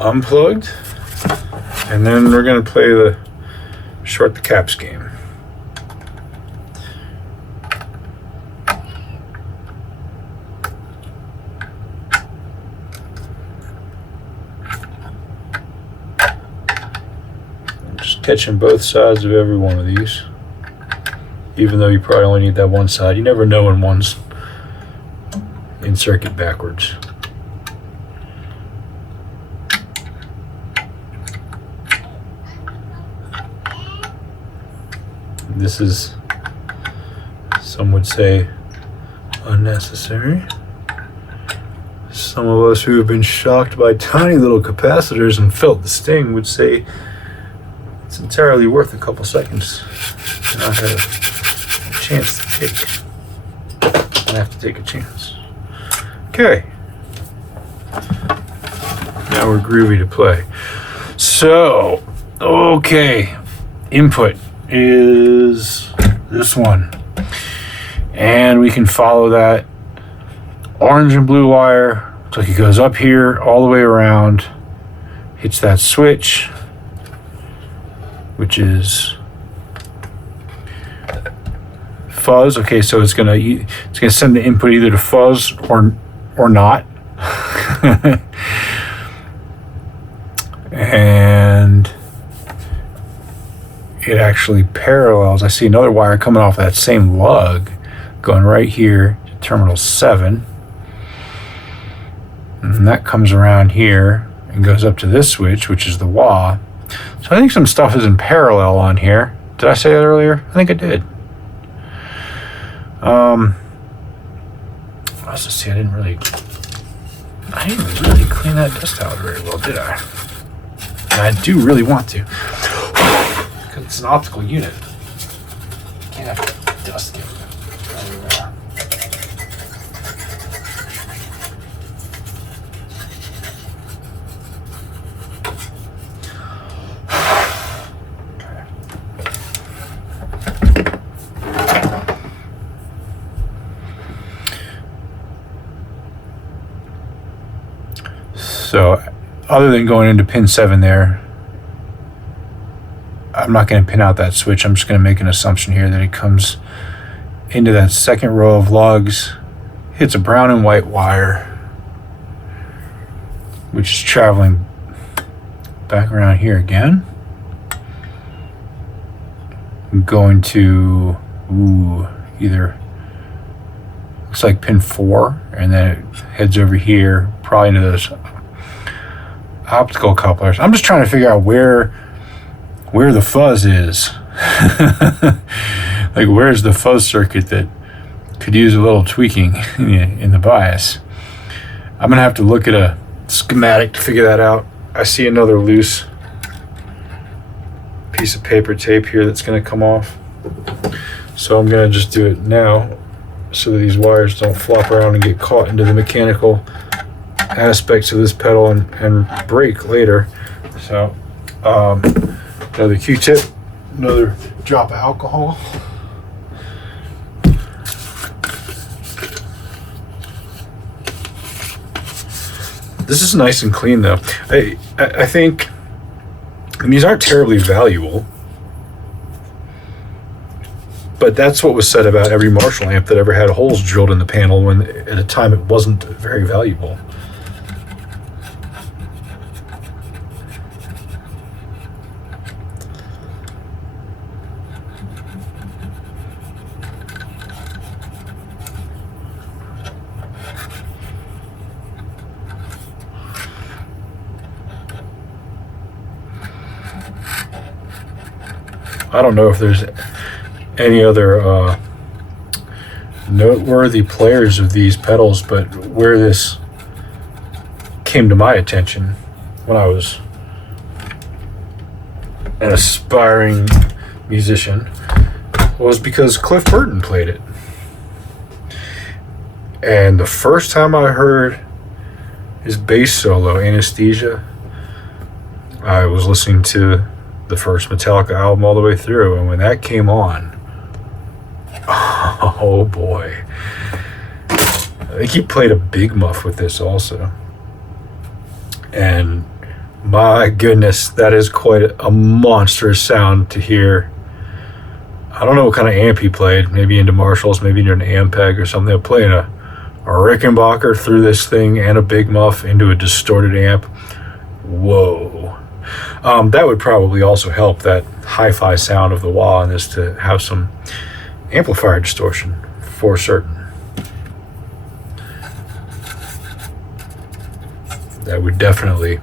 unplugged, and then we're going to play the short the caps game. I'm just catching both sides of every one of these, even though you probably only need that one side. You never know when one's in circuit backwards. This is, some would say, unnecessary. Some of us who have been shocked by tiny little capacitors and felt the sting would say it's entirely worth a couple seconds to not have a chance to take. I have to take a chance. Okay. Now we're groovy to play. So, okay. Input is this one, and we can follow that orange and blue wire. Looks like it goes up here all the way around, hits that switch, which is fuzz. Okay, so it's gonna send the input either to fuzz or not. And it actually parallels. I see another wire coming off that same lug going right here to terminal 7, and that comes around here and goes up to this switch, which is the wah. So I think some stuff is in parallel on here. Did I say that earlier? I think I did. Let's just see. I didn't really clean that dust out very well, did I? And I do really want to. It's an optical unit. Can't have dust get everywhere. So, other than going into pin 7 there, I'm not going to pin out that switch. I'm just going to make an assumption here that it comes into that second row of lugs, hits a brown and white wire, which is traveling back around here again. I'm going to, either, looks like pin 4, and then it heads over here, probably into those optical couplers. I'm just trying to figure out where the fuzz is. Like, where's the fuzz circuit that could use a little tweaking in the bias? I'm gonna have to look at a schematic to figure that out. I see another loose piece of paper tape here that's gonna come off, so I'm gonna just do it now so that these wires don't flop around and get caught into the mechanical aspects of this pedal and break later. So another Q-tip, another drop of alcohol. This is nice and clean though. I think, and these aren't terribly valuable, but that's what was said about every Marshall amp that ever had holes drilled in the panel when at a time it wasn't very valuable. I don't know if there's any other noteworthy players of these pedals, but where this came to my attention when I was an aspiring musician was because Cliff Burton played it. And the first time I heard his bass solo, Anesthesia, I was listening to the first Metallica album all the way through, and when that came on, oh boy. I think he played a big muff with this also. And My goodness, that is quite a monstrous sound to hear. I don't know what kind of amp he played. Maybe into Marshalls, maybe into an Ampeg or something. They're playing a Rickenbacker through this thing and a Big Muff into a distorted amp. Whoa. That would probably also help that hi-fi sound of the wah on this to have some amplifier distortion for certain. That would definitely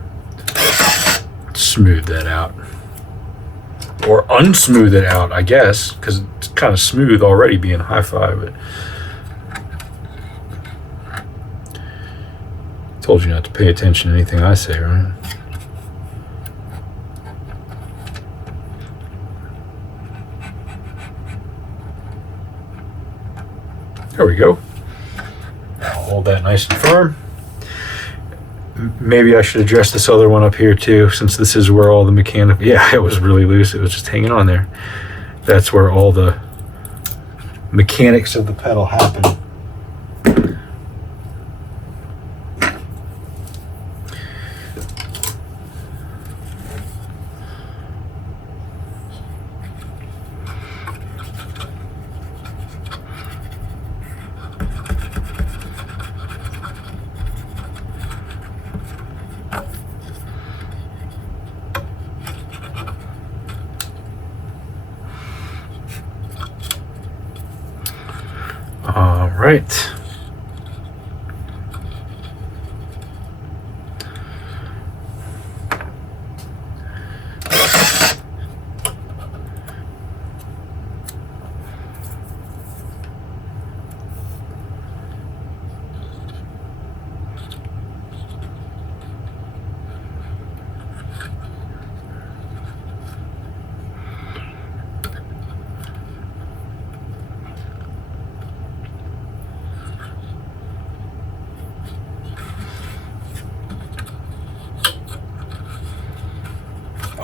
smooth that out. Or unsmooth it out, I guess, because it's kind of smooth already being hi-fi, but told you not to pay attention to anything I say, right? There we go. I'll hold that nice and firm. Maybe I should address this other one up here too, since this is where all the mechanical... Yeah, it was really loose. It was just hanging on there. That's where all the mechanics of the pedal happen. All right.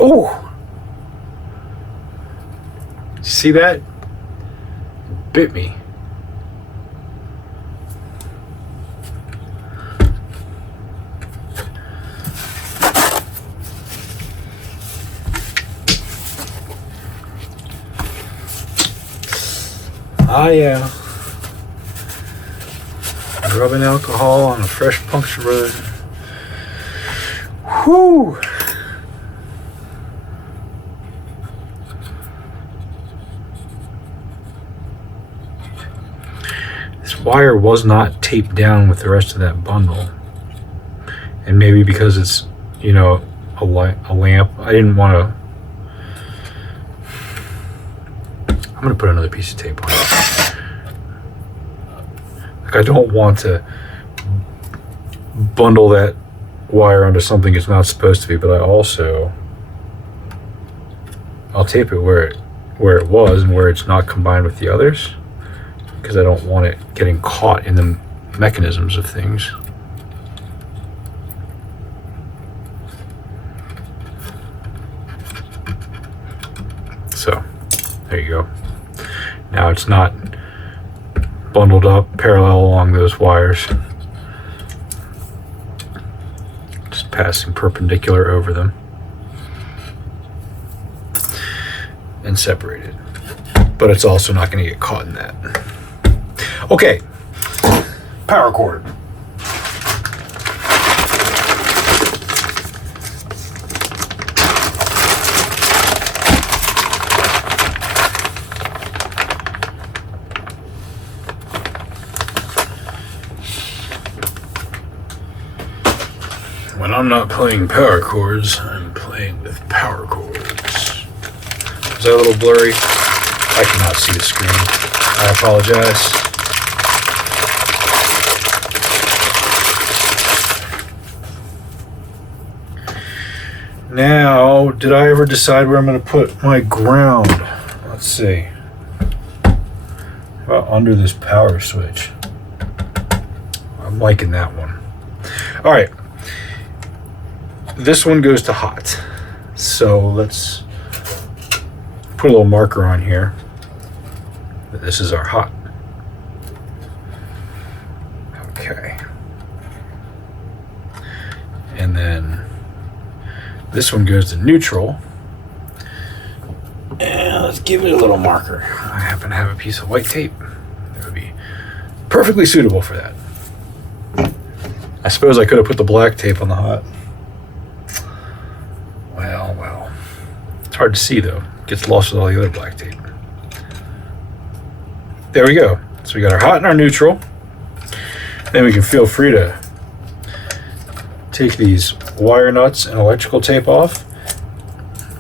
Oh, see that? Bit me. Yeah. Rubbing alcohol on a fresh puncture run. Whew. Wire was not taped down with the rest of that bundle, and maybe because it's, you know, a lamp, I didn't want to. I'm gonna put another piece of tape on it. Like, I don't want to bundle that wire onto something it's not supposed to be, but I'll tape it where it was and where it's not combined with the others, because I don't want it getting caught in the mechanisms of things. So, there you go. Now it's not bundled up parallel along those wires. Just passing perpendicular over them. And separated. But it's also not going to get caught in that. Okay, power cord. When I'm not playing power chords, I'm playing with power chords. Is that a little blurry? I cannot see the screen. I apologize. Now, did I ever decide where I'm going to put my ground? Let's see. How about under this power switch? I'm liking that one. All right. This one goes to hot. So let's put a little marker on here. This is our hot. Okay. And then This one goes to neutral. And let's give it a little marker. I happen to have a piece of white tape that would be perfectly suitable for that. I suppose I could have put the black tape on the hot. Well. It's hard to see though. It gets lost with all the other black tape. There we go. So we got our hot and our neutral. Then we can feel free to take these wire nuts and electrical tape off.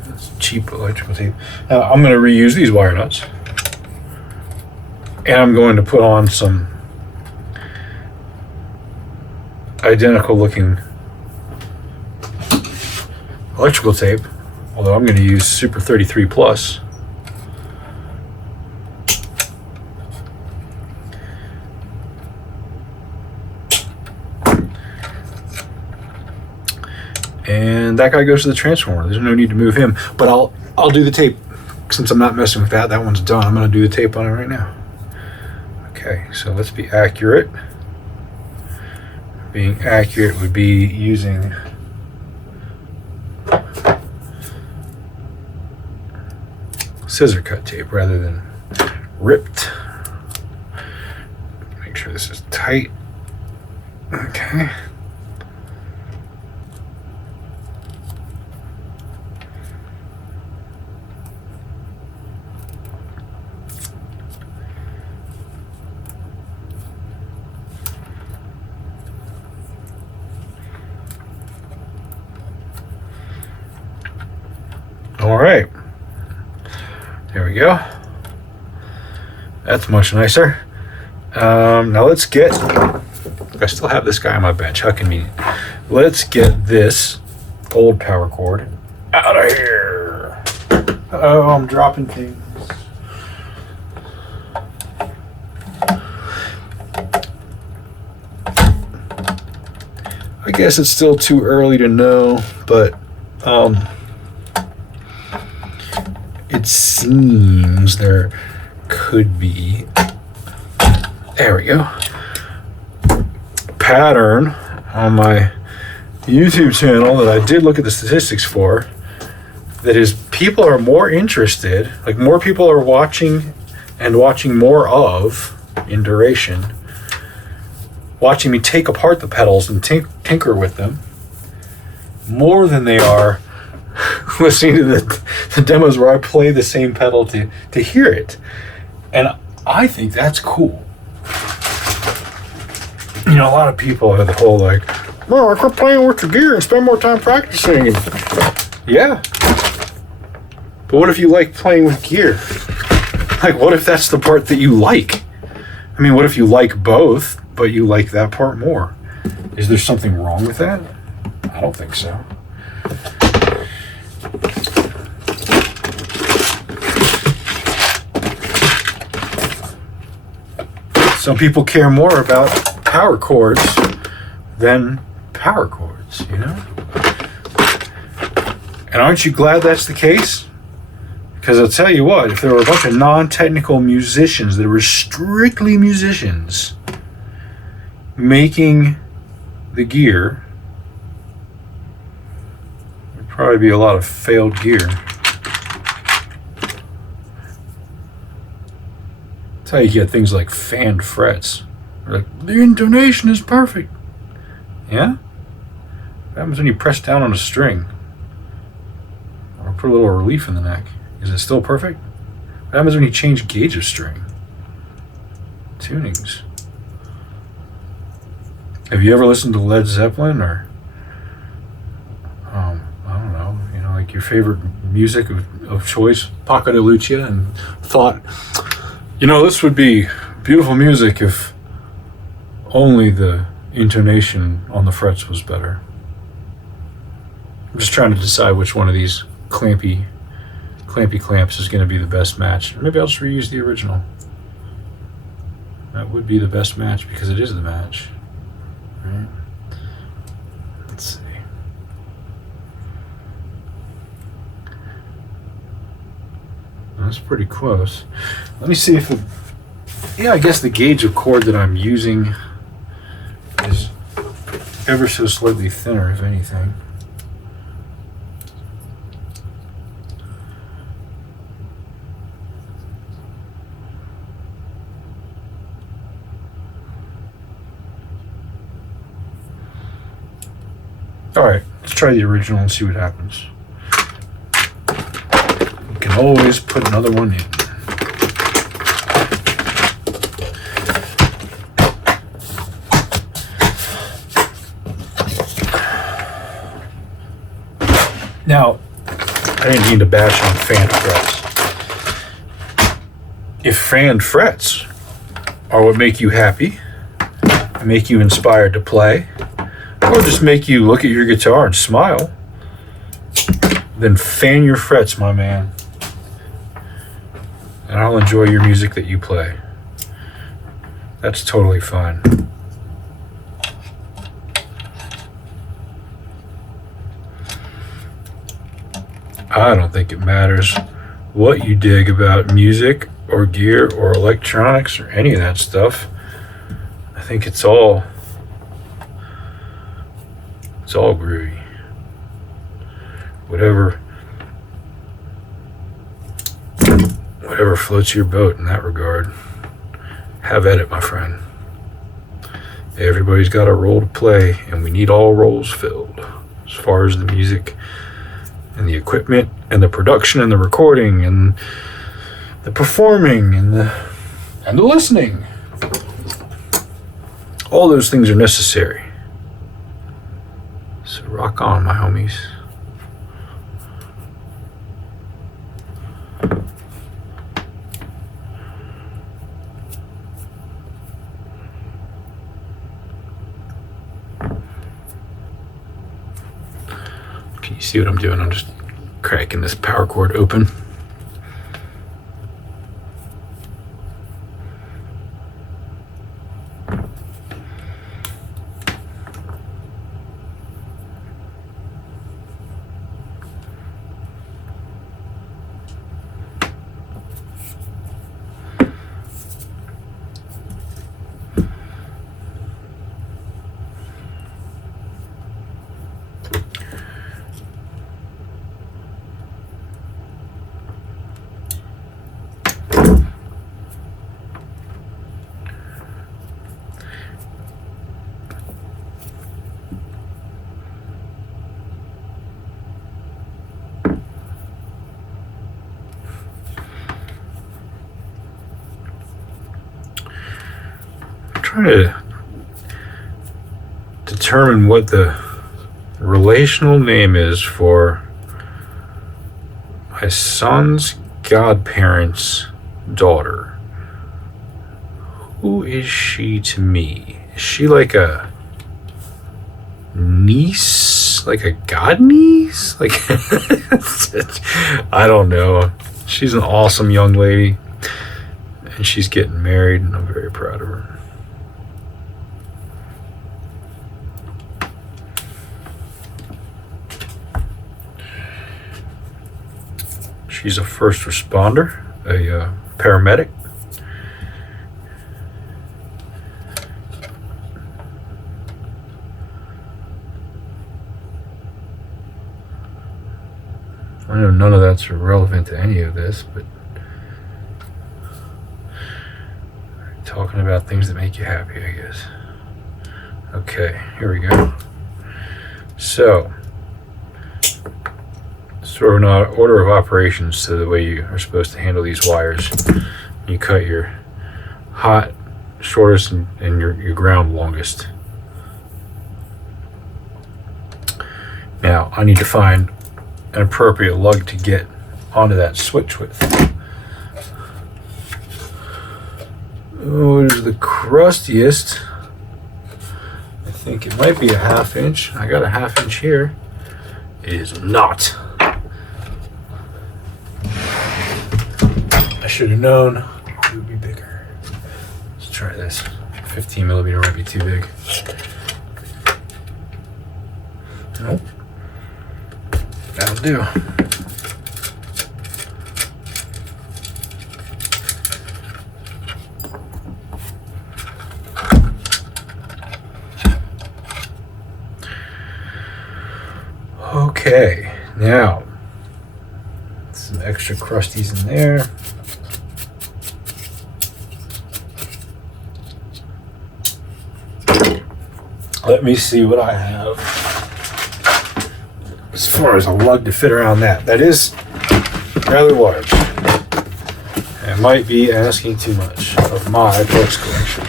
That's cheap electrical tape. Now I'm going to reuse these wire nuts. And I'm going to put on some identical looking electrical tape, although I'm going to use Super 33 Plus. And that guy goes to the transformer. There's no need to move him, but I'll do the tape since I'm not messing with that. That one's done. I'm going to do the tape on it right now. Okay, so let's be accurate. Being accurate would be using scissor cut tape rather than ripped. Make sure this is tight. Okay. All right, there we go. That's much nicer. Now let's get, I still have this guy on my bench, how convenient. Let's get this old power cord out of here. Oh, I'm dropping things. I guess it's still too early to know, but it seems there could be, there we go, pattern on my YouTube channel that I did look at the statistics for, that is people are more interested, like more people are watching and watching more of, in duration, watching me take apart the pedals and tinker with them more than they are listening to the demos where I play the same pedal to hear it. And I think that's cool. You know, a lot of people have the whole like, well, I quit playing with your gear and spend more time practicing. Yeah. But what if you like playing with gear? Like, what if that's the part that you like? I mean, what if you like both, but you like that part more? Is there something wrong with that? I don't think so. Some people care more about power chords than power chords, you know? And aren't you glad that's the case? Because I'll tell you what, if there were a bunch of non-technical musicians that were strictly musicians making the gear, there'd probably be a lot of failed gear. That's how you get things like fanned frets. They're like, the intonation is perfect. Yeah? What happens when you press down on a string? Or put a little relief in the neck? Is it still perfect? What happens when you change gauge of string? Tunings. Have you ever listened to Led Zeppelin or, I don't know, you know, like your favorite music of choice, Paco de Lucia, and thought, you know, this would be beautiful music if only the intonation on the frets was better. I'm just trying to decide which one of these clampy clamps is going to be the best match. Maybe I'll just reuse the original. That would be the best match because it is the match. Right? Let's see. That's pretty close. Let me see if it, yeah, I guess the gauge of cord that I'm using is ever so slightly thinner, if anything. Alright, let's try the original and see what happens. You can always put another one in. Now, I didn't mean to bash on fanned frets. If fanned frets are what make you happy, make you inspired to play, or just make you look at your guitar and smile, then fan your frets, my man. And I'll enjoy your music that you play. That's totally fine. I don't think it matters what you dig about music or gear or electronics or any of that stuff. I think it's all groovy. Whatever floats your boat in that regard. Have at it, my friend. Everybody's got a role to play, and we need all roles filled as far as the music and the equipment and the production and the recording and the performing and the listening. All those things are necessary. So rock on, my homies. Can you see what I'm doing? I'm just cracking this power cord open. Trying to determine what the relational name is for my son's godparents' daughter. Who is she to me? Is she like a niece? Like a god niece? Like, I don't know. She's an awesome young lady, and she's getting married, and I'm very proud of her. She's a first responder, a paramedic. I know none of that's relevant to any of this, but talking about things that make you happy, I guess. Okay, here we go. So, sort of an order of operations to the way you are supposed to handle these wires. You cut your hot, shortest, and your ground longest. Now, I need to find an appropriate lug to get onto that switch with. Oh, it is the crustiest. I think it might be a 1/2 inch. I got a 1/2 inch here. It is not. I should have known it would be bigger. Let's try this. 15 millimeter might be too big. Nope. That'll do. Okay, now some extra crusties in there. Let me see what I have. as far as a lug to fit around that. That is rather large. It might be asking too much of my books collection.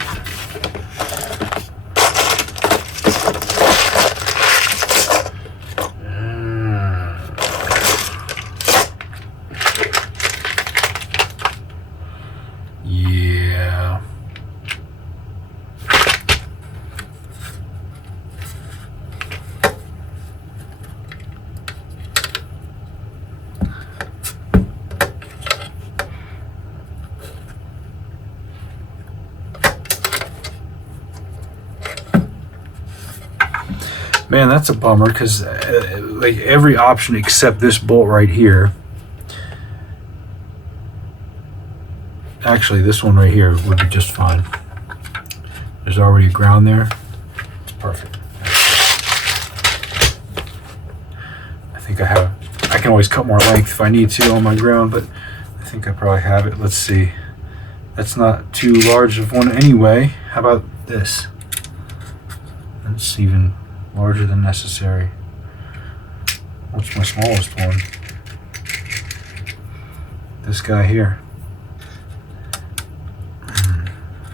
Yeah. Man, that's a bummer because like every option except this bolt right here. Actually, this one right here would be just fine. There's already a ground there. It's perfect. I think I can always cut more length if I need to on my ground, but I think I probably have it. Let's see. That's not too large of one anyway. How about this? That's even larger than necessary. What's my smallest one? This guy here.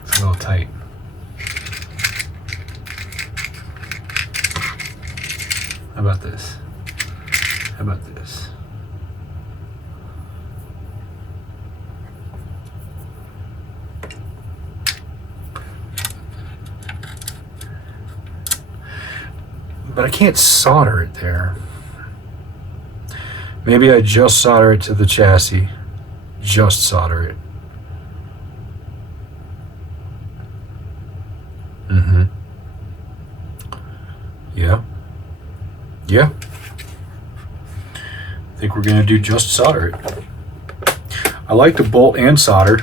It's a little tight. How about this? How about this? But I can't solder it there. Maybe I just solder it to the chassis. Just solder it. Yeah. Yeah. I think we're gonna do just solder it. I like to bolt and solder.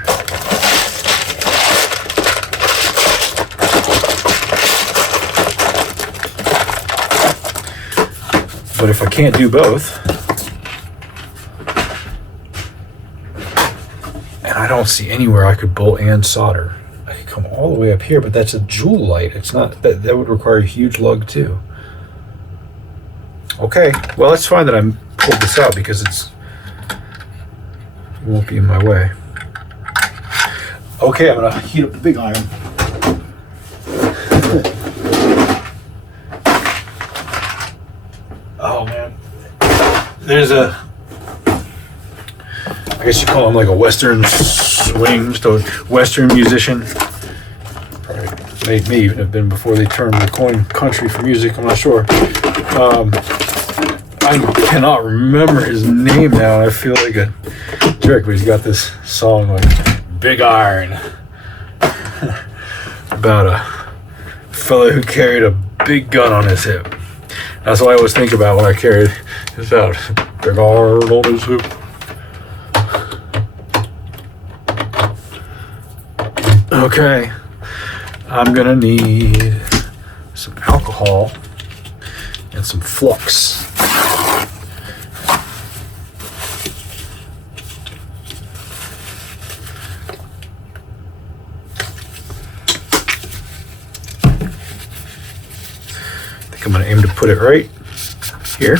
But if I can't do both, and I don't see anywhere I could bolt and solder. I could come all the way up here, but that's a jewel light. It's not, that would require a huge lug too. Okay, well it's fine that I pulled this out because it won't be in my way. Okay, I'm gonna heat up the big iron. Oh man, there's a, I guess you call him like a Western swing, just a Western musician. Probably may even have been before they termed the coin country for music, I'm not sure. I cannot remember his name now. I feel like a jerk, but he's got this song like Big Iron about a fellow who carried a big gun on his hip. That's what I always think about when I carried this out. Big iron on his hip. Okay, I'm gonna need some alcohol and some flux. I think I'm gonna aim to put it right here.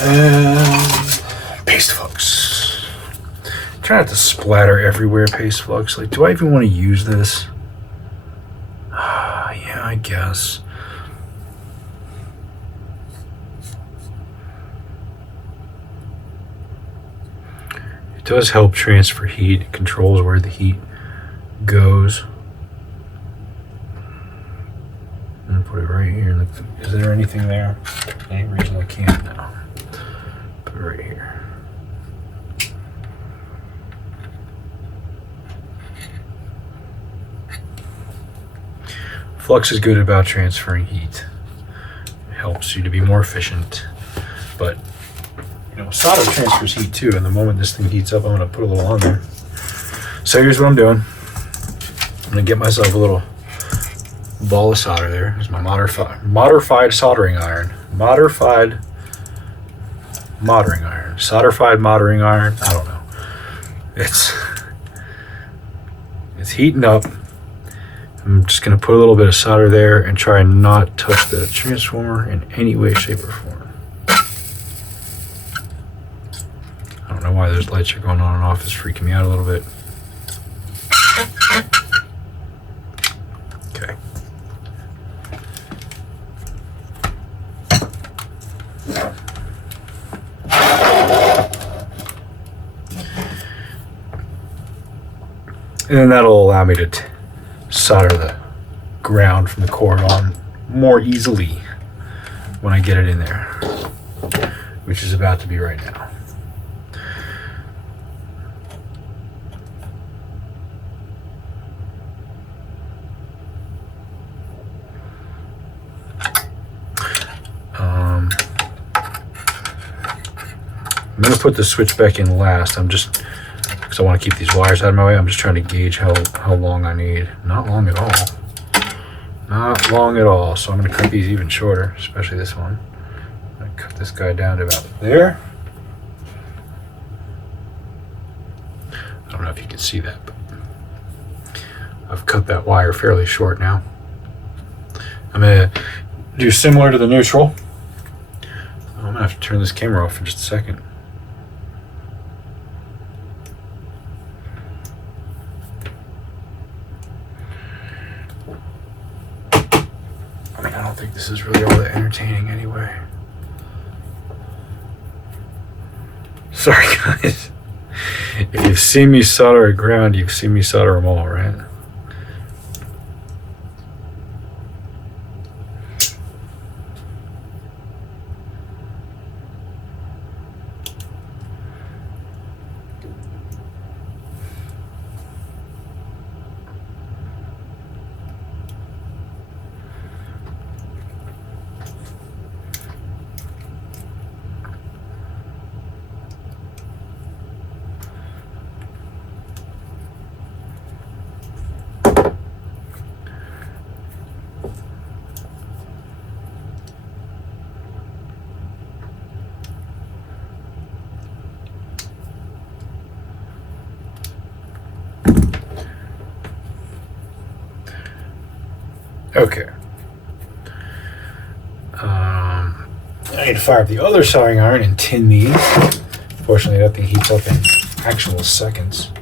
And paste flux. Try not to splatter everywhere, paste flux. Like, do I even want to use this? Yeah, I guess. It does help transfer heat. It controls where the heat goes. I'm gonna put it right here. Is there anything there? Any reason I can't now? Put it right here. Flux is good about transferring heat. It helps you to be more efficient. But, you know, solder transfers heat too, and the moment this thing heats up, I'm gonna put a little on there. So here's what I'm doing. I'm gonna get myself a little ball of solder there. There's my modified soldering iron. Modified moddering iron, solder-fied moddering iron. I don't know. It's heating up. I'm just going to put a little bit of solder there and try and not touch the transformer in any way, shape, or form. I don't know why those lights are going on and off. It's freaking me out a little bit. Okay. And then that'll allow me to solder the ground from the cord on more easily when I get it in there, which is about to be right now. I'm going to put the switch back in last. I'm just, because I want to keep these wires out of my way, I'm just trying to gauge how long I need. Not long at all. Not long at all. So I'm going to cut these even shorter, especially this one. I'm going to cut this guy down to about there. I don't know if you can see that, but I've cut that wire fairly short now. I'm going to do similar to the neutral. I'm going to have to turn this camera off for just a second. I don't think this is really all that entertaining anyway. Sorry guys. If you've seen me solder a ground, you've seen me solder them all, right? Okay. I need to fire up the other soldering iron and tin these. Fortunately, that thing heats up in actual seconds.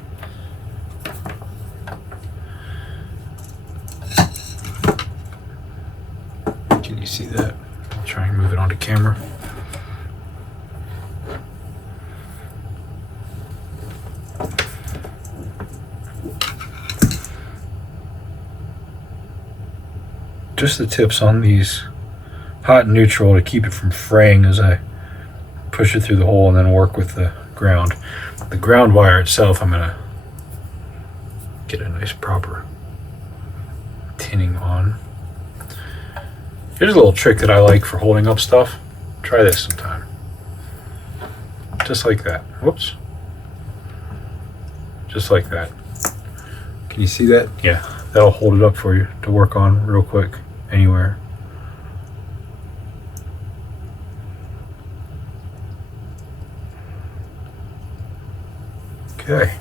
Can you see that? I'll try and move it onto camera. Just the tips on these hot and neutral to keep it from fraying as I push it through the hole and then work with the ground. The ground wire itself, I'm gonna get a nice proper tinning on. Here's a little trick that I like for holding up stuff. Try this sometime. Just like that. Whoops. Just like that. Can you see that? Yeah, that'll hold it up for you to work on real quick anywhere. Okay.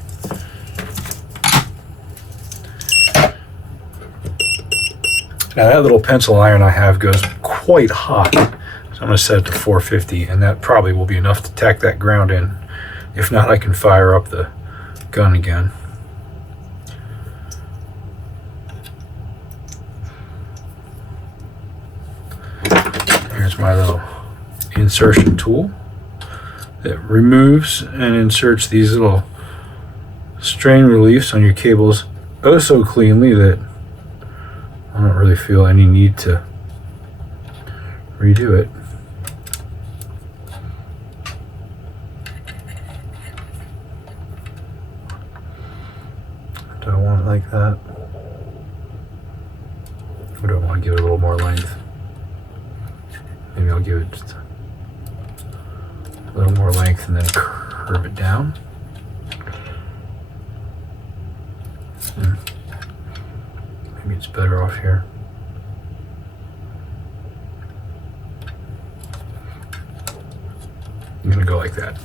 Now that little pencil iron I have goes quite hot, so I'm going to set it to 450, and that probably will be enough to tack that ground in. If not, I can fire up the gun again. Here's my little insertion tool that removes and inserts these little strain reliefs on your cables oh so cleanly that I don't really feel any need to redo it. Do I want it like that? Or do I want to give it a little more length? Maybe I'll give it just a little more length and then curve it down. Maybe it's better off here. going to go like that.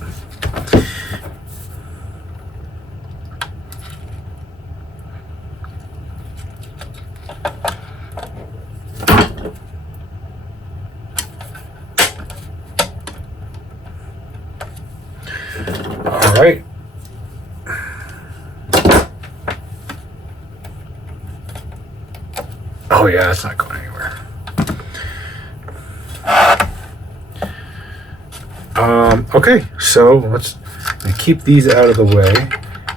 All right. Oh yeah, it's not going anywhere. Okay, so let's keep these out of the way.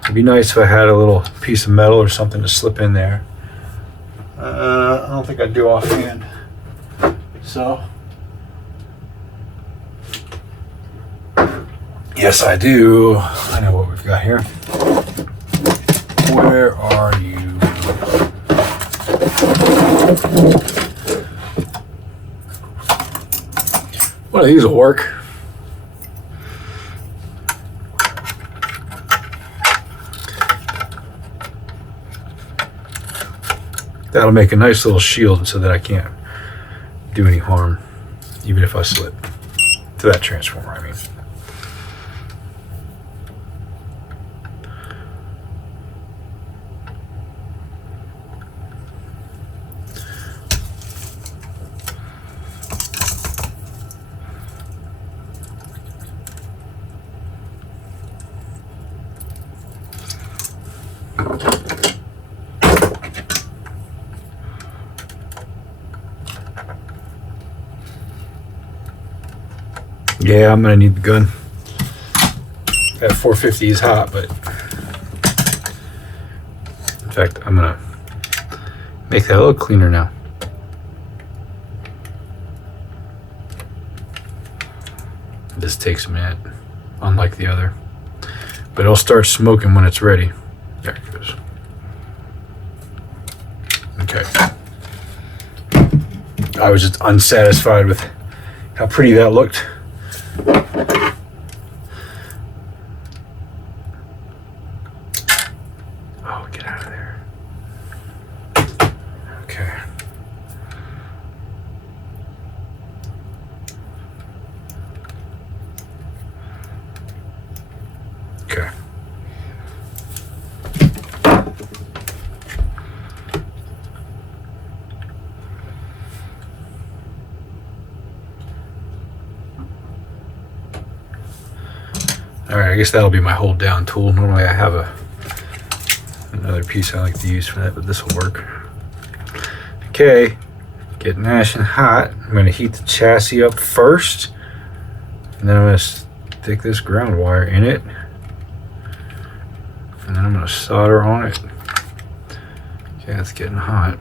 It'd be nice if I had a little piece of metal or something to slip in there. I don't think I do offhand. So, yes, I do. I know what we've got here. Where are you? One of these will work. That'll make a nice little shield so that I can't do any harm, even if I slip to that transformer, I mean. Yeah, I'm gonna need the gun. That 450 is hot, but in fact, I'm gonna make that a little cleaner now. This takes a minute, unlike the other, but it'll start smoking when it's ready. There it goes. Okay. I was just unsatisfied with how pretty that looked. Oh, get out of there. Okay. Okay. All right, I guess that'll be my hold down tool. Normally I have another piece I like to use for that, but this will work. Okay, getting nice and hot. I'm going to heat the chassis up first, and then I'm going to stick this ground wire in it, and then I'm going to solder on it. Okay, it's getting hot.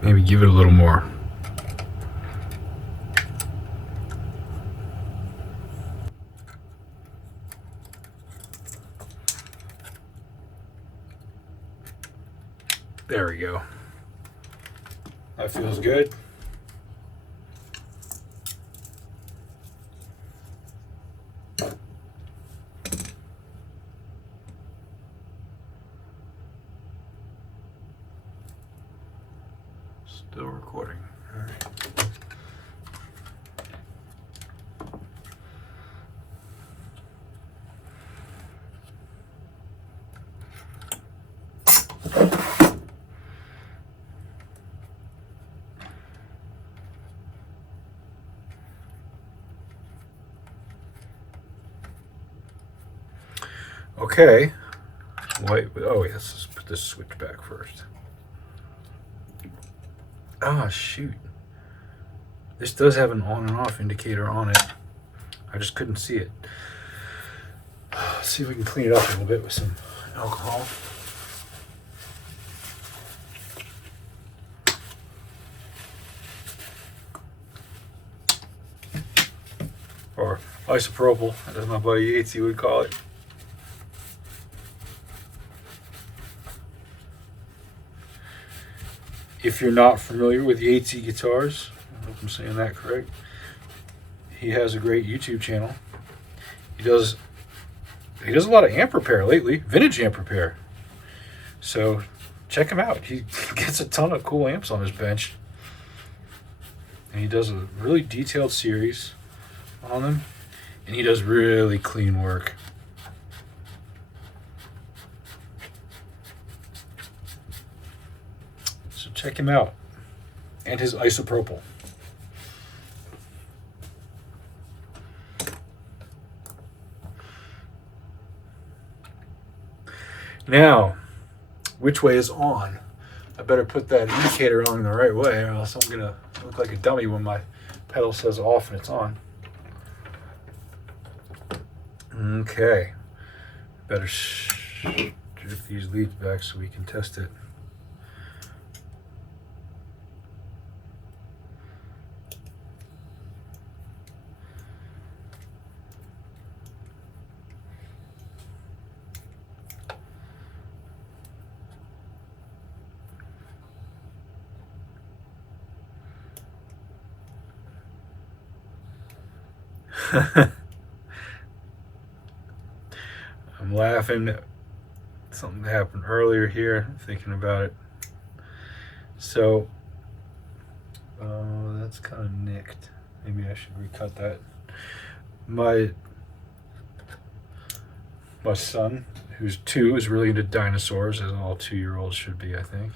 Maybe give it a little more. There we go. That feels good. Still recording. All right. Okay. Wait, oh wait, let's just put this switch back first. Ah, shoot. This does have an on and off indicator on it. I just couldn't see it. Let's see if we can clean it up a little bit with some alcohol. Isopropyl, as my buddy Yatesy would call it. If you're not familiar with Yatesy guitars, I hope I'm saying that correct, he has a great YouTube channel. He does a lot of amp repair lately, vintage amp repair. So check him out. He gets a ton of cool amps on his bench. And he does a really detailed series on them. And he does really clean work. So check him out. And his isopropyl. Now, which way is on? I better put that indicator on the right way, or else I'm gonna look like a dummy when my pedal says off and it's on. Okay, better strip these leads back so we can test it. I'm laughing at something that happened earlier here, thinking about it. So, that's kind of nicked. Maybe I should recut that. My son, who's 2, is really into dinosaurs, as all 2-year-olds should be, I think.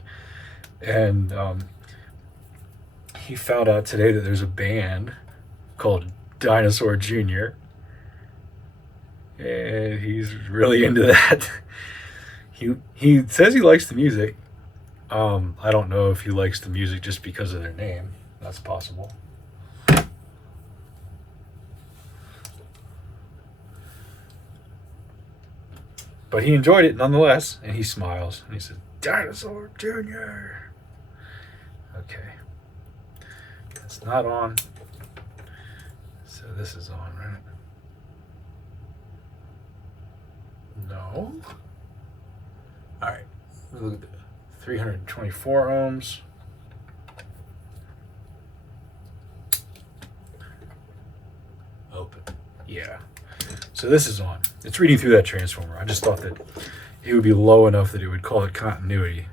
And he found out today that there's a band called Dinosaur Jr. And he's really into that. He says he likes the music. I don't know if he likes the music just because of their name. That's possible. But he enjoyed it nonetheless, and he smiles and he says, "Dinosaur Jr." Okay. That's not on. So this is on, right? No. All right. Look at the 324 ohms. Open. Yeah. So this is on. It's reading through that transformer. I just thought that it would be low enough that it would call it continuity.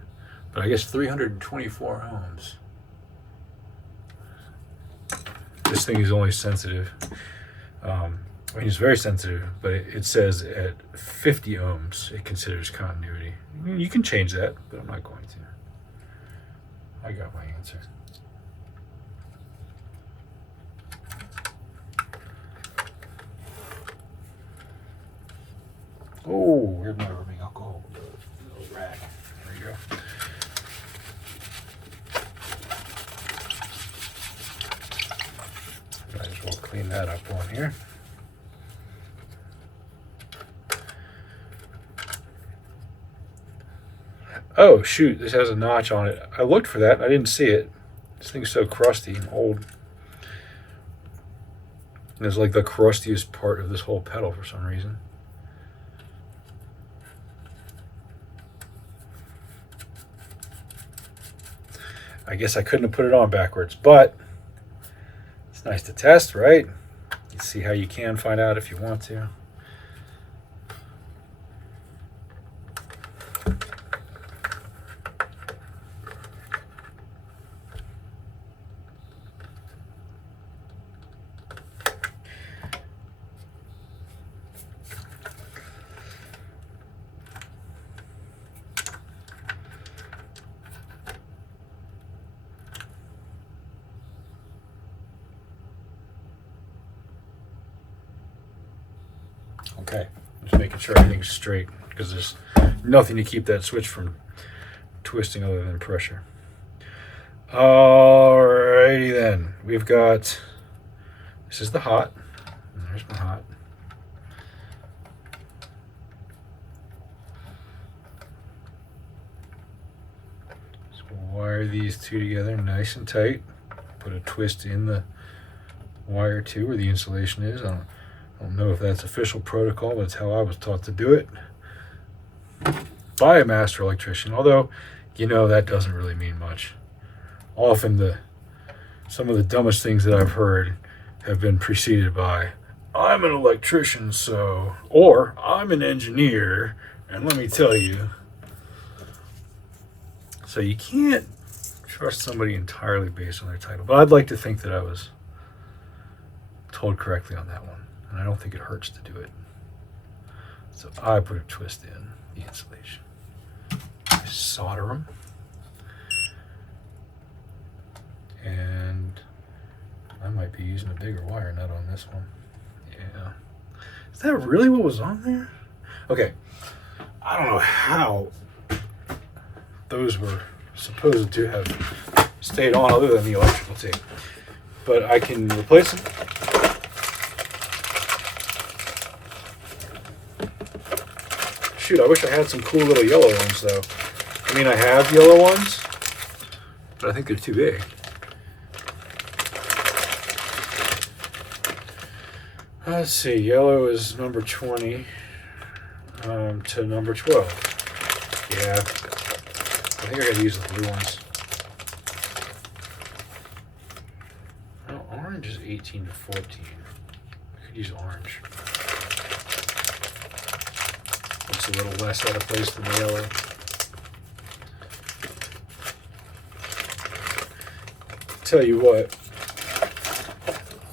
But I guess 324 ohms. This thing is only sensitive. I mean, it's very sensitive, but it says at 50 ohms it considers continuity. I mean, you can change that, but I'm not going to. I got my answer. Oh, where's my rubbing alcohol? Little rag. There you go. Might as well clean that up on here. Oh shoot, this has a notch on it. I looked for that, I didn't see it. This thing's so crusty and old. And it's like the crustiest part of this whole pedal for some reason. I guess I couldn't have put it on backwards, but it's nice to test, right? You see how you can find out if you want to. Okay, just making sure everything's straight because there's nothing to keep that switch from twisting other than pressure. Alrighty then, we've got, this is the hot, and there's my hot. So we'll wire these two together nice and tight. Put a twist in the wire too where the insulation is. I don't know if that's official protocol, but it's how I was taught to do it by a master electrician, although, you know, that doesn't really mean much. Often some of the dumbest things that I've heard have been preceded by, I'm an electrician, so, or I'm an engineer, and let me tell you. So you can't trust somebody entirely based on their title, but I'd like to think that I was told correctly on that one, and I don't think it hurts to do it. So I put a twist in the insulation. I solder them. And I might be using a bigger wire nut on this one. Yeah. Is that really what was on there? Okay. I don't know how those were supposed to have stayed on other than the electrical tape. But I can replace them. Shoot, I wish I had some cool little yellow ones though. I mean, I have yellow ones, but I think they're too big. Let's see, yellow is number 20 to number 12. Yeah, I think I gotta use the blue ones. Oh, orange is 18 to 14. I could use orange. Looks a little less out of place than the yellow. Tell you what,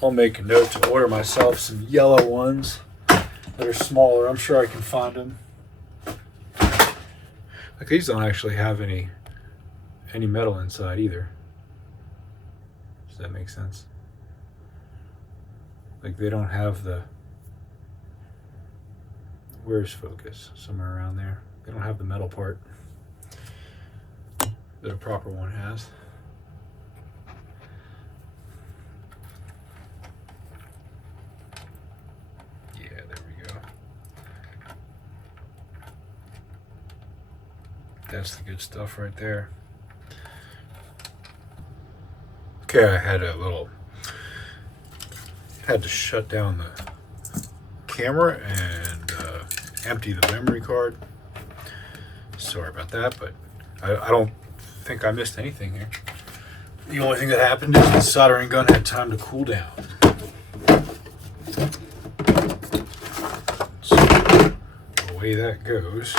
I'll make a note to order myself some yellow ones that are smaller. I'm sure I can find them. Like these don't actually have any metal inside either. Does that make sense? Like they don't have the, where's focus? Somewhere around there. They don't have the metal part that a proper one has. That's the good stuff right there. Okay, I had to shut down the camera and empty the memory card. Sorry about that, but I don't think I missed anything here. The only thing that happened is the soldering gun had time to cool down. So, away that goes.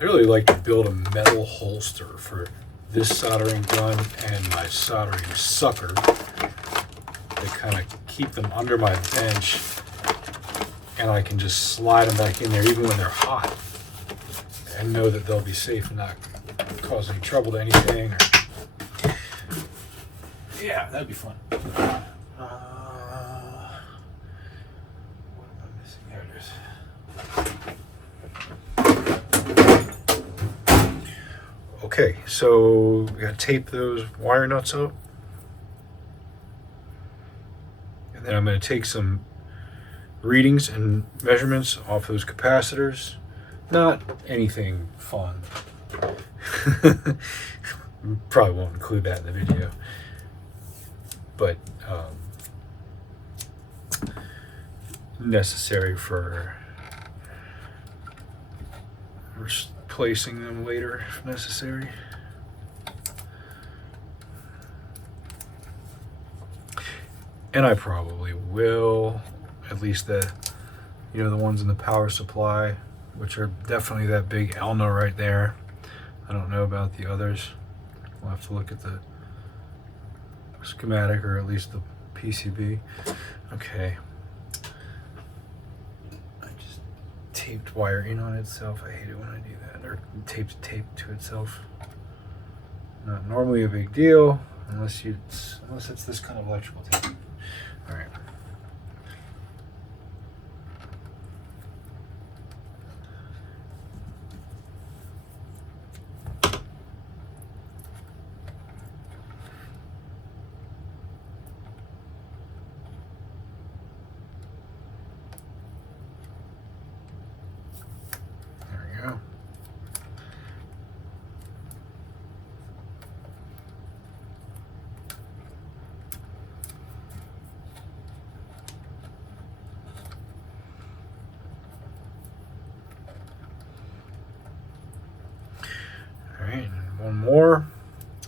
I really like to build a metal holster for this soldering gun and my soldering sucker to kind of keep them under my bench, and I can just slide them back in there even when they're hot and know that they'll be safe and not cause any trouble to anything. Yeah, that'd be fun. What am I missing? There it is. Okay, so we gotta tape those wire nuts up. And then I'm gonna take some readings and measurements off those capacitors. Not anything fun. Probably won't include that in the video. But necessary for replacing them later if necessary. And I probably will, at least the ones in the power supply, which are definitely that big Elno right there. I don't know about the others. We'll have to look at the schematic or at least the PCB. Okay. I just taped wire in on itself. I hate it when I do that. Or taped tape to itself. Not normally a big deal unless it's this kind of electrical tape. All right.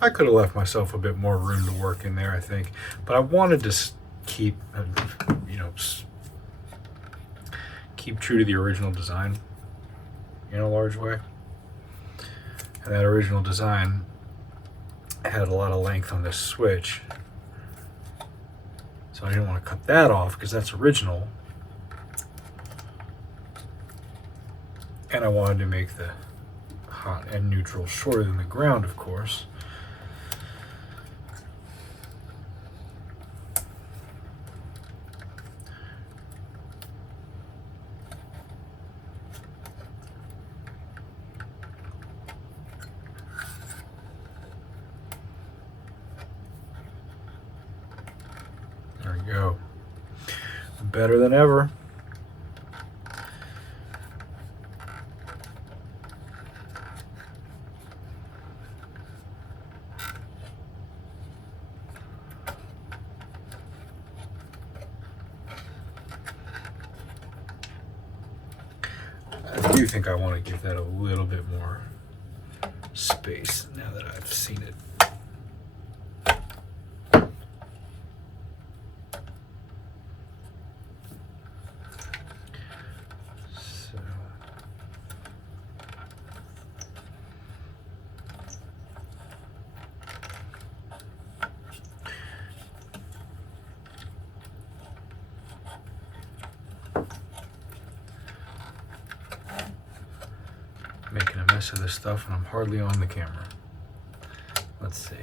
I could have left myself a bit more room to work in there, I think, but I wanted to keep, you know, keep true to the original design in a large way. And that original design had a lot of length on this switch, so I didn't want to cut that off because that's original. And I wanted to make the hot and neutral shorter than the ground, of course. There we go. Better than ever. I do think I want to give that a little bit more space now that I've seen it. Making a mess of this stuff and I'm hardly on the camera. Let's see.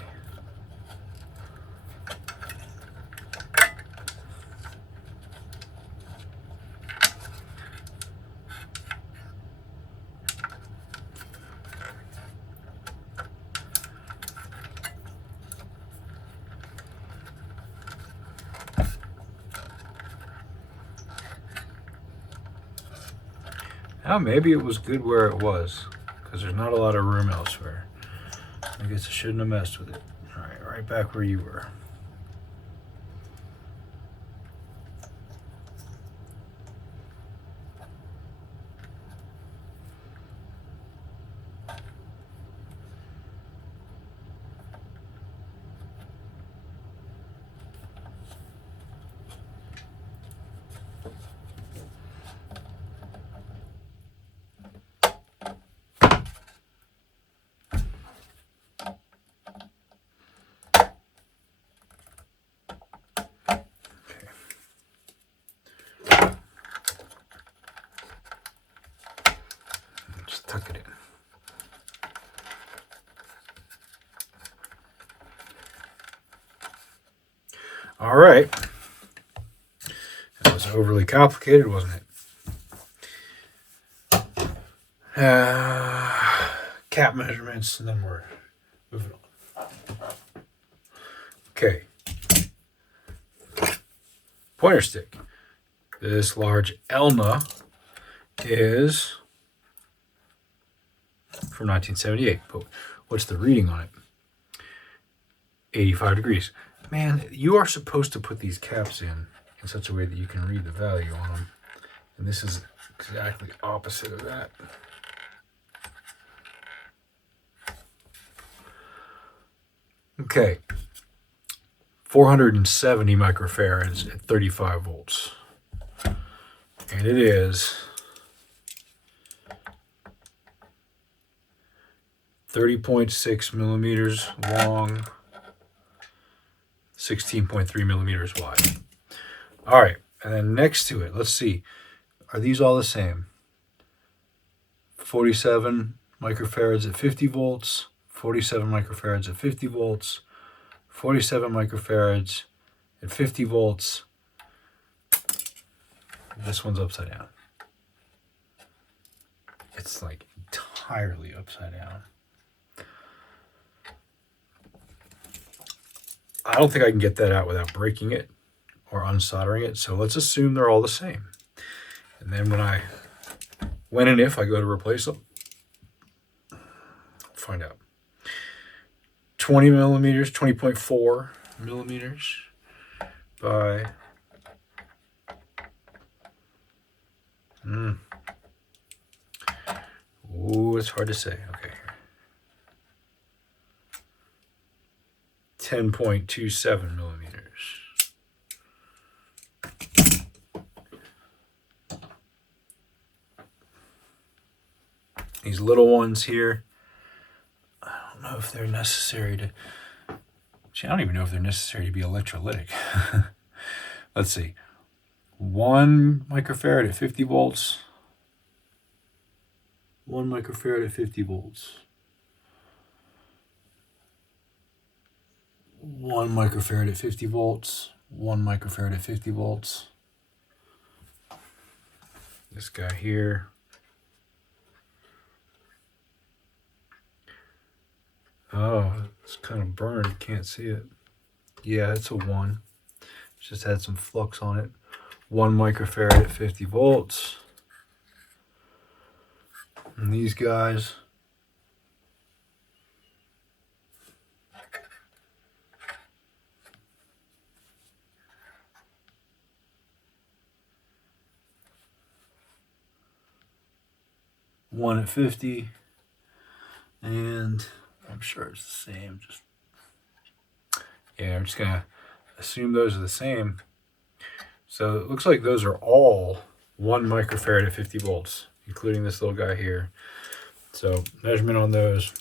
Now maybe it was good where it was, because there's not a lot of room elsewhere. I guess I shouldn't have messed with it. All right, right back where you were. Tuck it in. All right. That was overly complicated, wasn't it? Cap measurements, and then we're moving on. Okay. Pointer stick. This large Elna is from 1978, but what's the reading on it? 85 degrees. Man, you are supposed to put these caps in such a way that you can read the value on them, and this is exactly opposite of that. Okay, 470 microfarads at 35 volts, and it is 30.6 millimeters long, 16.3 millimeters wide. All right, and then next to it, let's see, are these all the same? 47 microfarads at 50 volts, 47 microfarads at 50 volts, 47 microfarads at 50 volts. This one's upside down. It's like entirely upside down. I don't think I can get that out without breaking it or unsoldering it, so let's assume they're all the same. And then when and if I go to replace them, find out. 20 millimeters, 20.4 millimeters by ooh, it's hard to say. Okay. 10.27 millimeters. These little ones here, I don't know if they're necessary to, actually, I don't even know if they're necessary to be electrolytic. Let's see. 1 microfarad at 50 volts. 1 microfarad at 50 volts. 1 microfarad at 50 volts. 1 microfarad at 50 volts. This guy here. Oh, it's kind of burned. Can't see it. Yeah, it's a 1. Just had some flux on it. 1 microfarad at 50 volts. And these guys. One at 50. And I'm sure it's the same. Yeah, I'm just going to assume those are the same. So it looks like those are all 1 microfarad at 50 volts, including this little guy here. So measurement on those,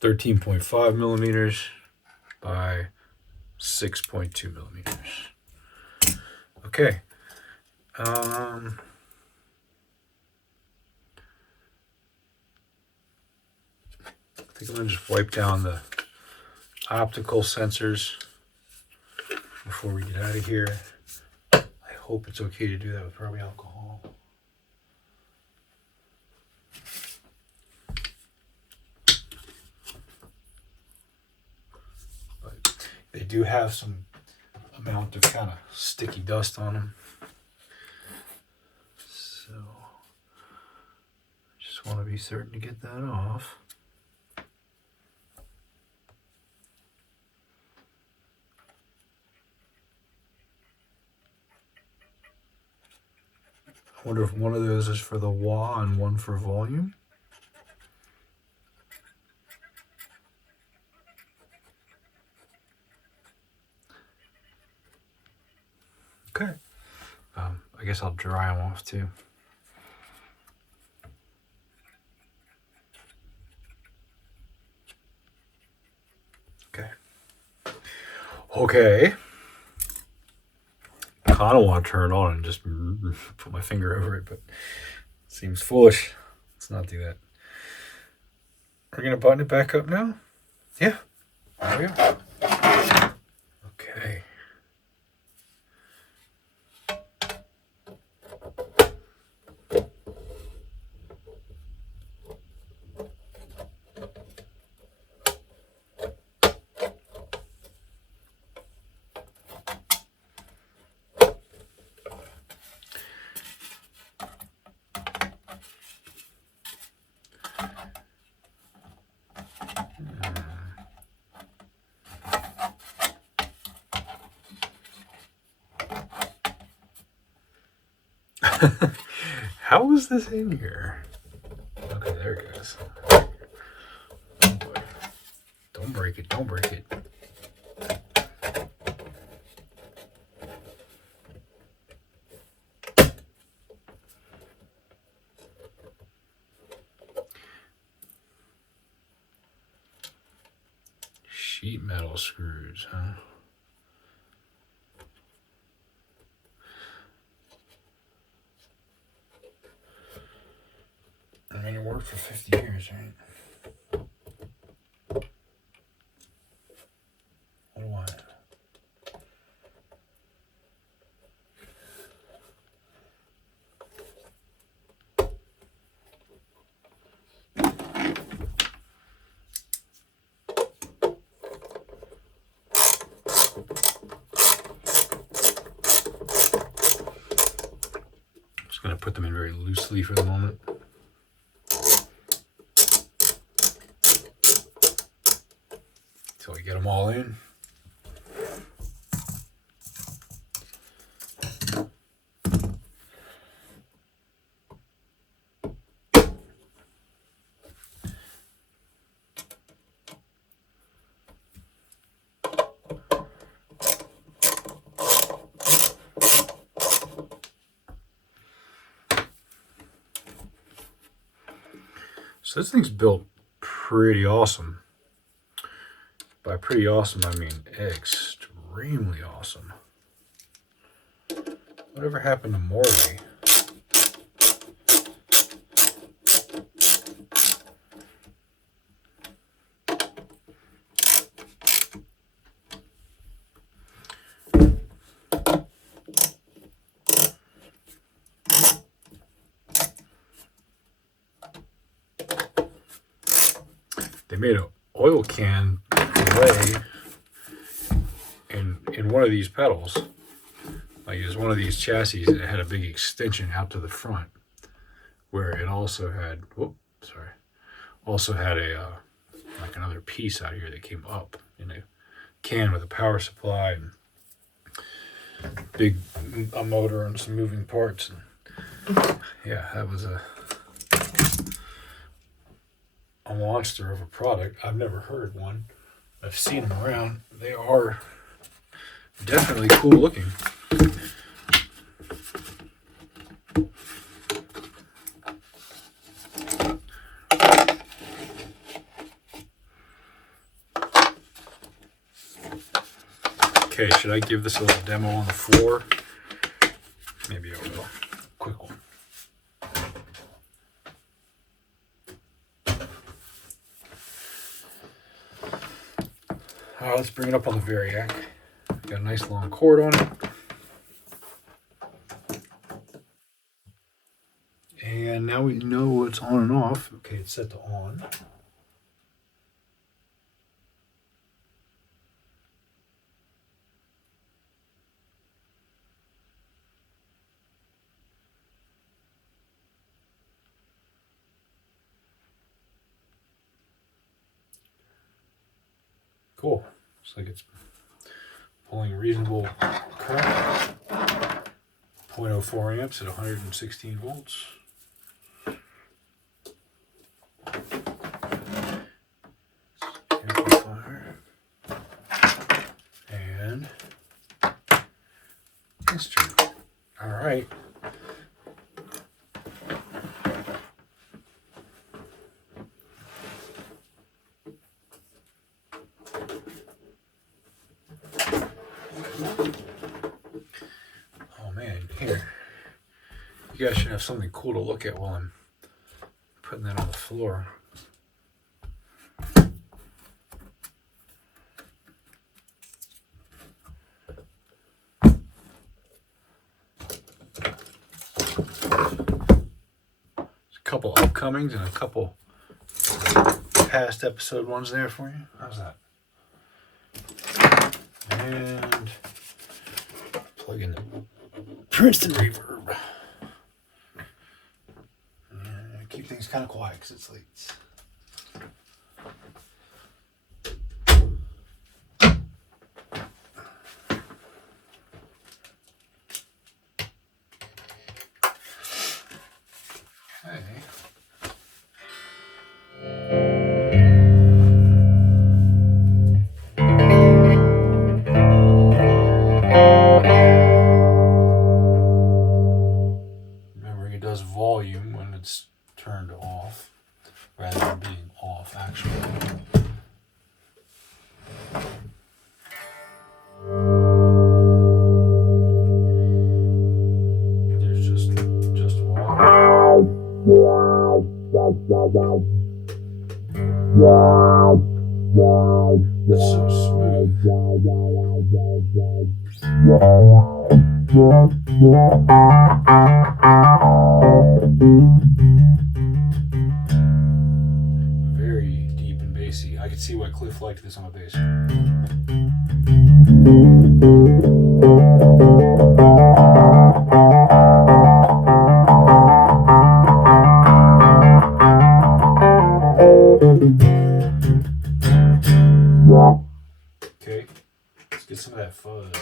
13.5 millimeters by 6.2 millimeters. Okay. I think I'm going to just wipe down the optical sensors before we get out of here. I hope it's okay to do that with probably alcohol. But they do have some amount of kind of sticky dust on them. So just want to be certain to get that off. I wonder if one of those is for the wah and one for volume. Okay. I guess I'll dry them off too. Okay. Okay. I kind of want to turn it on and just put my finger over it, but it seems foolish. Let's not do that. We're going to button it back up now? Yeah. There we go. Okay. How is this in here? Okay, there it goes. Oh boy. Don't break it, don't break it. Sheet metal screws, huh? I mean, it worked for 50 years, right? What do I want? Just going to put them in very loosely for the moment. Until we get them all in. So this thing's built pretty awesome. By pretty awesome, I mean extremely awesome. Whatever happened to Morley? They made an oil can delay in one of these pedals. Like it was one of these chassis that had a big extension out to the front, where it also had, also had a like another piece out here that came up in a can with a power supply and a motor and some moving parts. And yeah, that was a monster of a product. I've never heard one. I've seen them around. They are definitely cool looking. Okay, should I give this a little demo on the floor? Maybe I will. Quick one. All right, let's bring it up on the Variac. Got a nice long cord on it. And now we know it's on and off. Okay, it's set to on. Cool. Looks like it's pulling reasonable current. 0.04 amps at 116 volts. Amplifier. And instrument. All right. Oh man, here. You guys should have something cool to look at while I'm putting that on the floor. There's a couple upcomings and a couple past episode ones there for you. How's that? And plug in the Princeton reverb. And keep things kind of quiet because it's late. Okay. Volume when it's turned off rather than being off actually. There's just water. It's so smooth. Very deep and bassy. I could see why Cliff liked this on a bass. Okay, let's get some of that fuzz.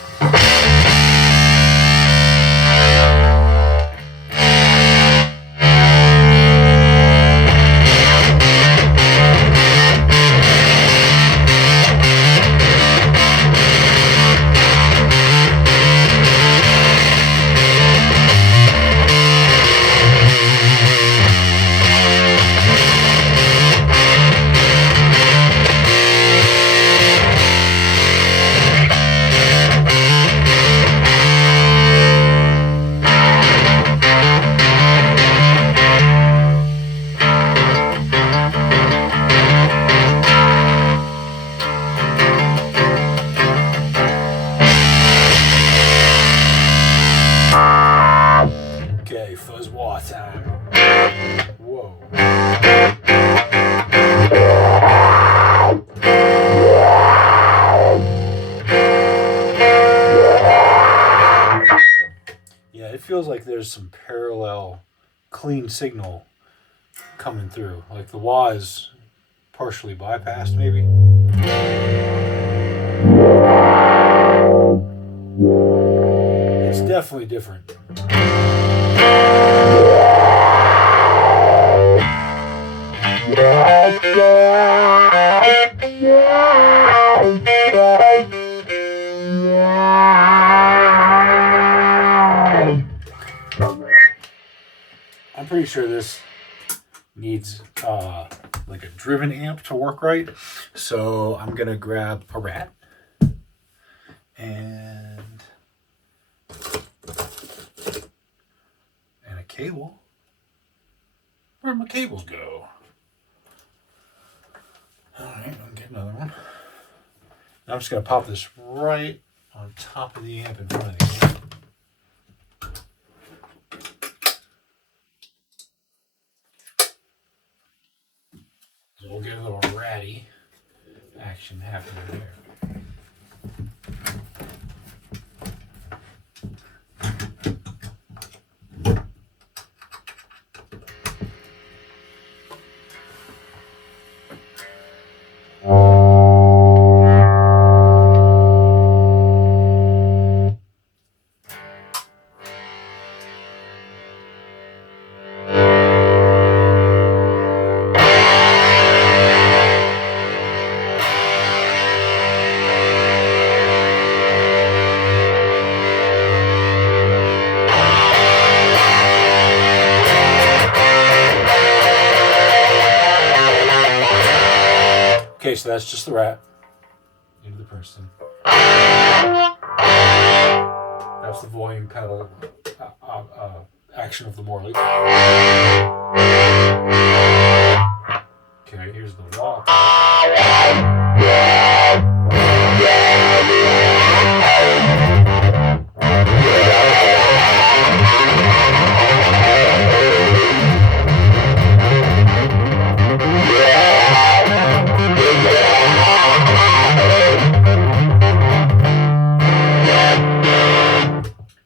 Okay, fuzz wah time. Whoa. Yeah, it feels like there's some parallel clean signal coming through. Like the wah is partially bypassed, maybe. It's definitely different. I'm pretty sure this needs like a driven amp to work right. So I'm gonna grab a rat and a cable. Where'd my cables go? Alright, I'll get another one. Now I'm just gonna pop this right on top of the amp in front of the amp. So we'll get a little ratty action happening there. Okay, so that's just the rat into the person. That's the volume pedal action of the Morley. Okay, here's the wah.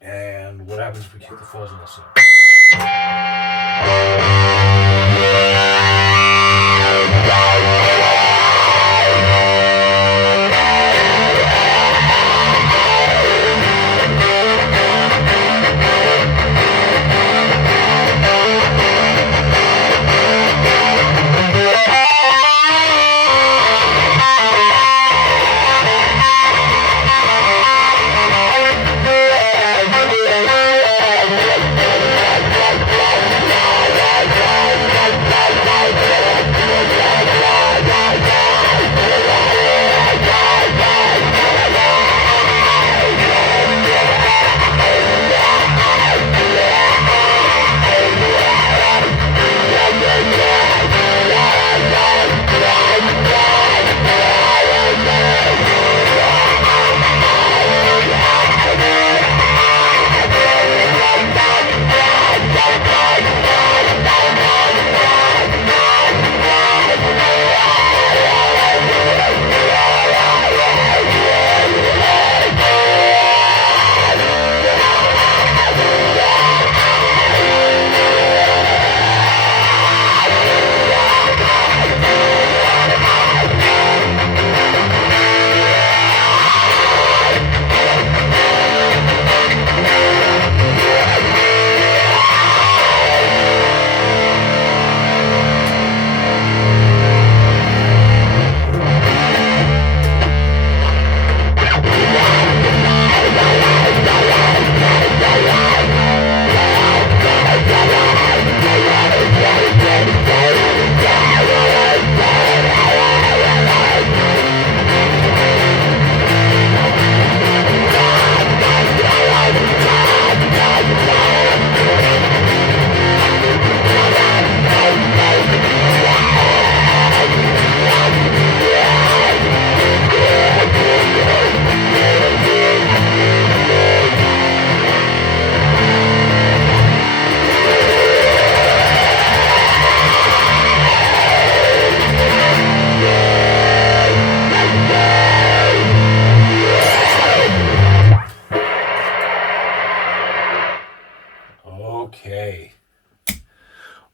And what happens if we kick the fuzz also?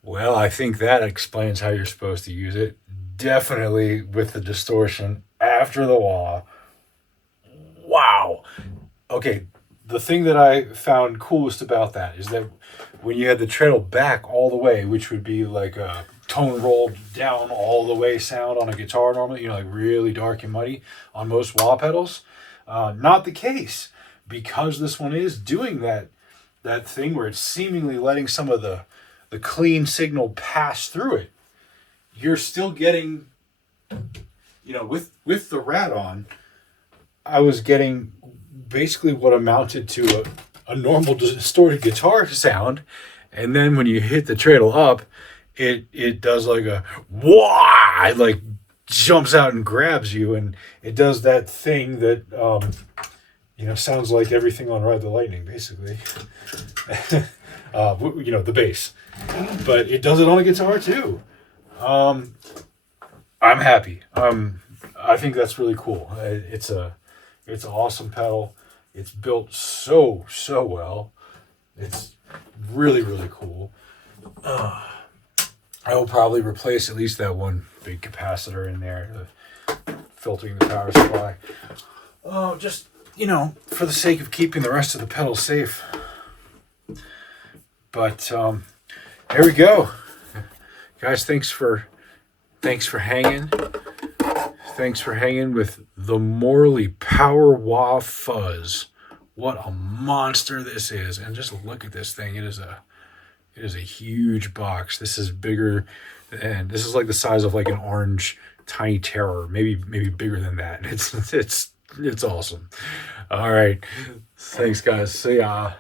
Well, I think that explains how you're supposed to use it. Definitely with the distortion after the wah. Wow. Okay, the thing that I found coolest about that is that when you had the treadle back all the way, which would be like a tone rolled down all the way sound on a guitar normally, you know, like really dark and muddy on most wah pedals, not the case, because this one is doing that thing where it's seemingly letting some of the clean signal pass through it. You're still getting, you know, with the rat on, I was getting basically what amounted to a normal distorted guitar sound, and then when you hit the treadle up, it does like a wah, it like jumps out and grabs you, and it does that thing that you know, sounds like everything on Ride the Lightning, basically. You know, the bass, but it does it on a guitar too. I'm happy. I think that's really cool. It's an awesome pedal. It's built so well. It's really, really cool. I will probably replace at least that one big capacitor in there, filtering the power supply. Oh, just, you know, for the sake of keeping the rest of the pedals safe. But there we go, guys. Thanks for hanging. Thanks for hanging with the Morley Power Wah Fuzz. What a monster this is! And just look at this thing. It is a huge box. This is bigger, and this is like the size of like an orange Tiny Terror, maybe bigger than that. It's awesome. All right, thanks guys. See ya.